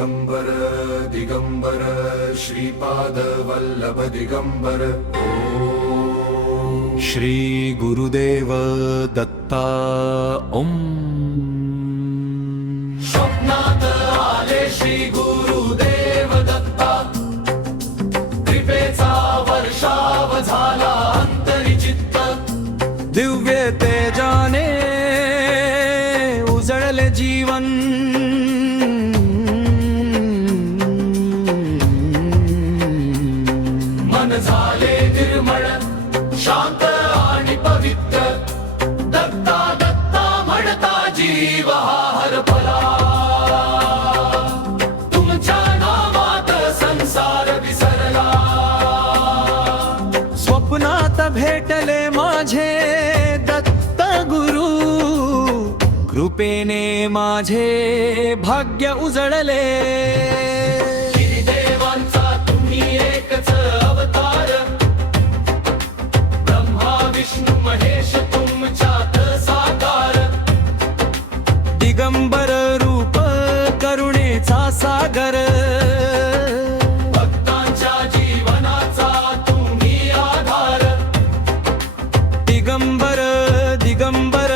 दिगंबर दिगंबर श्रीपाद वल्लभ दिगंबर ओम श्री गुरुदेव दत्ता ओम स्वप्नात आले श्री गुरुदेव दत्ता कृपेचा वर्षाव झाला अंतरी चित्त दिव्य तेजाने उजळले जीवन मन झाले निर्मळ शांत आणि पवित्र दत्ता दत्ता म्हणता जीव हा हरपला तुमच्या नामात संसार विसरला स्वप्नात भेटले माझे दत्त गुरु कृपेने माझे भाग्य उजळले देवांचा तुम्ही एकच अवतार ब्रह्मा विष्णू महेश तुमच्यात साकार दिगंबर रूप करुणेचा सागर भक्तांच्या जीवनाचा तुम्ही आधार दिगंबर दिगंबर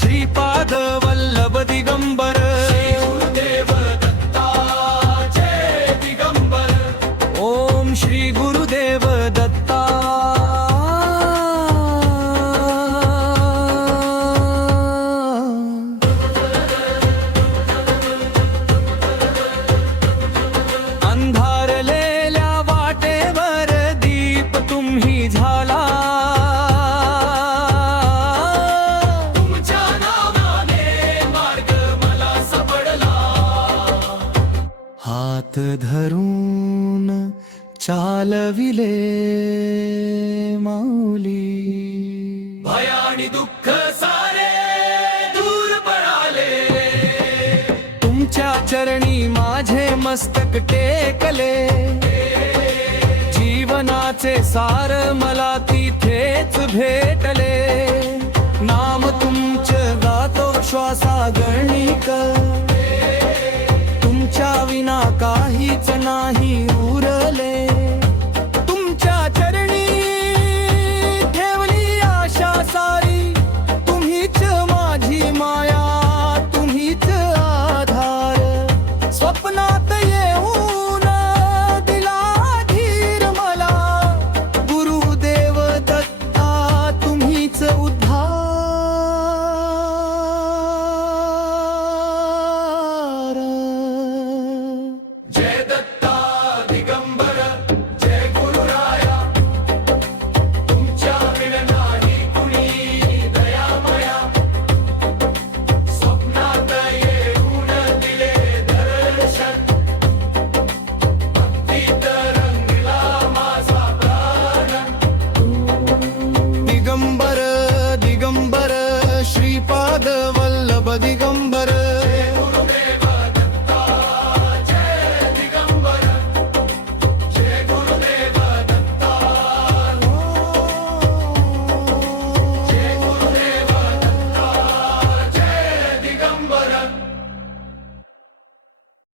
श्रीपाद वल्लभ दिगंबर श्री गुरुदेव दत्ता जय दिगंबर ओम श्री गुरुदेव दत्ता अंधारलेल्या वाटेवर दीप तुम्ही झाला तुमच्या नावाने मार्ग मला सापडला हात धरून चालविले माऊली भय आणि दुःख सारे दूर पळाले तुमच्या चरणी माझे मस्तक टेकले जीवनाचे सार मला तिथेच भेटले नाम तुमचे गातो श्वासागणिक तुमच्या विना काहीच नाही